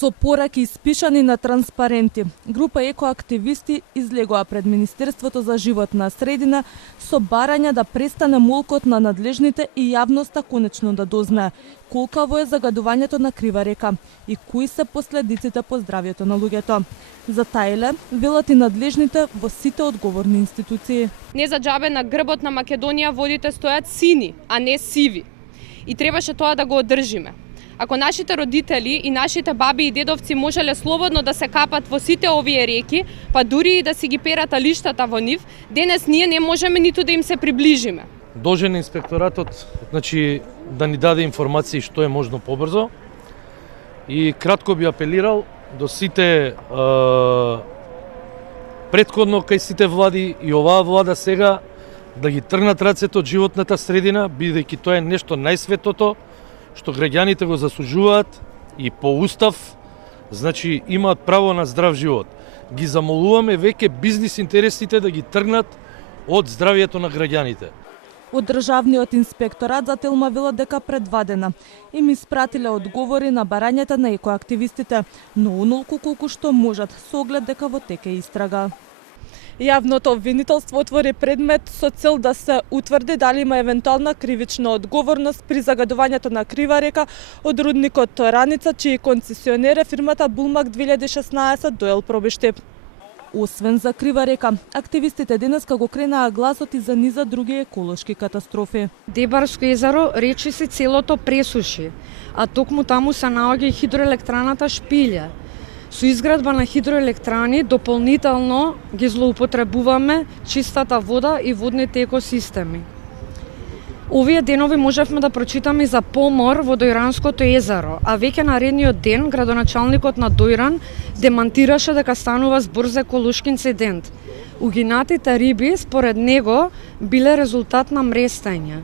Со пораки испишани на транспаренти, група екоактивисти излегоа пред Министерството за животна средина со барања да престане молкот на надлежните и јавноста конечно да дознае колкаво е загадувањето на крива река и кои се последиците по здравјето на луѓето. Затаиле, велат и надлежните во сите одговорни институции. Не за џабе на грбот на Македонија водите стојат сини, а не сиви. И требаше тоа да го одржиме. Ако нашите родители и нашите баби и дедовци можеле слободно да се капат во сите овие реки, па дури и да си ги перат алиштата во нив, денес ние не можеме ниту да им се приближиме. Должен инспекторатот, да ни даде информации што е можно побрзо и кратко би апелирал до сите претходно кај сите влади и оваа влада сега да ги тргнат рацете од животната средина, бидејќи тоа е нешто најсветото што граѓаните го заслужуваат и по устав, имаат право на здрав живот. Ги замолуваме веќе бизнис интересите да ги тргнат од здравјето на граѓаните. Од Државниот инспекторат зателма велат дека предвадена им испратиле одговори на барањата на екоактивистите, но онолку колку што можат со оглед дека во теке истрага. Јавното обвинителство отвори предмет со цел да се утврди дали има евентуална кривична одговорност при загадувањето на крива река од рудникот Тораница, чиј концесионер е фирмата Булмак 2016 Доел Пробиштип. Освен за крива река, активистите денеска го кренаа гласот и за низа други еколошки катастрофи. Дебарско езеро речиси целото пресуши, а токму таму се наоѓа и хидроелектраната Шпилја. Со изградба на хидроелектрани дополнително ги злоупотребуваме чистата вода и водните екосистеми. Овие денови можевме да прочитаме за помор во Дојранското езеро, а веќе наредниот ден градоначалникот на Дојран демантираше дека станува збор за еколошки инцидент. Угинатите риби, според него, биле резултат на мрестење.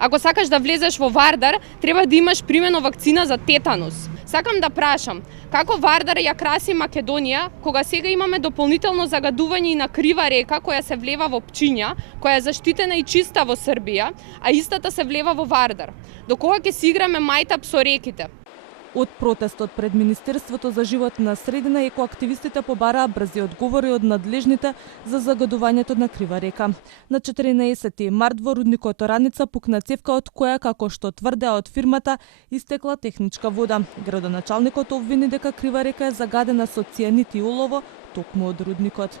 Ако сакаш да влезеш во Вардар, треба да имаш примено вакцина за тетанус. Сакам да прашам, како Вардар ја краси Македонија, кога сега имаме дополнително загадување и на крива река која се влева во Пчиња, која е заштитена и чиста во Србија, а истата се влева во Вардар. До кога ќе си играме мајтап со реките? Од протестот пред Министерството за животна средина екоактивистите побараа брзи одговори од надлежните за загадувањето на крива река. На 14 март во рудникот Тораница пукна цевка од која, како што тврдеа од фирмата, истекла техничка вода. Градоначалникот обвини дека крива река е загадена со цијанид и олово токму од рудникот.